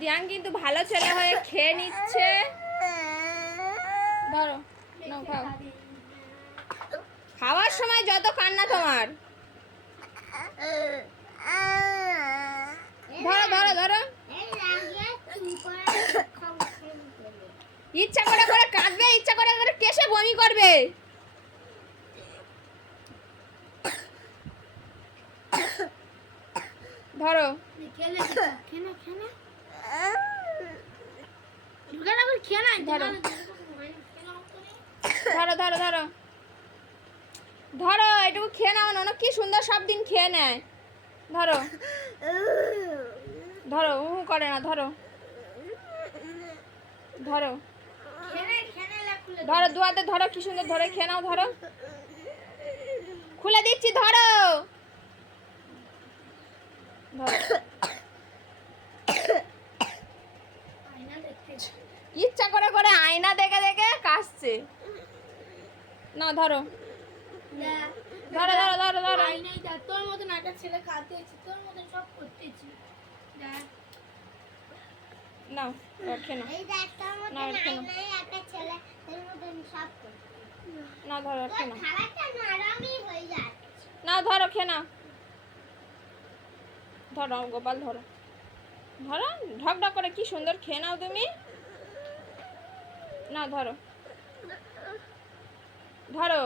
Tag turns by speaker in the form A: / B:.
A: দিয়ান কিন্তু ভালো ছেলে হয়ে খেয়ে নিচ্ছে। ধরো খাওয়ার সময় যত কান্না তোমার। ধরো ধরো ধরো। ইচ্ছা করে করে কাঁদবে, ইচ্ছা করে করে কেসে বমি করবে। ধরো। ধরো। ধরো ধরো ধরো। এটুকু খেয়ে নাও না কি সুন্দর সব দিন খেয়ে নেয়। ধরো। ধরো হু করে না ধরো। ধরো। ধরো দুয়াতে ধরো কি সুন্দর ধরে খেয়ে নাও ধরো। খুলে দিচ্ছি ধরো। ধরো। ইচ্ছা করে করে আয়না দেখে দেখে কাশছে। না ধরো। ধরো ধরো ধরো ধরো।
B: তোর মতন একটা ছেলে খাতেছি তোর মতন সব করতেছি। দেখ
A: নাও রাখে না
B: এই দেখ তোর মতন
A: না, রাখো না।
B: একটা ছেলে তোর মতন সব
A: না ধরো রাখে না
B: খাবারটা নরমই হয়ে যাচ্ছে।
A: না ধরো খেয়ে নাও। ধরো গোপাল ধরো। ধরো ঢক ঢক করে কি সুন্দর খেয়ে নাও তুমি। না ধরো। ধরো।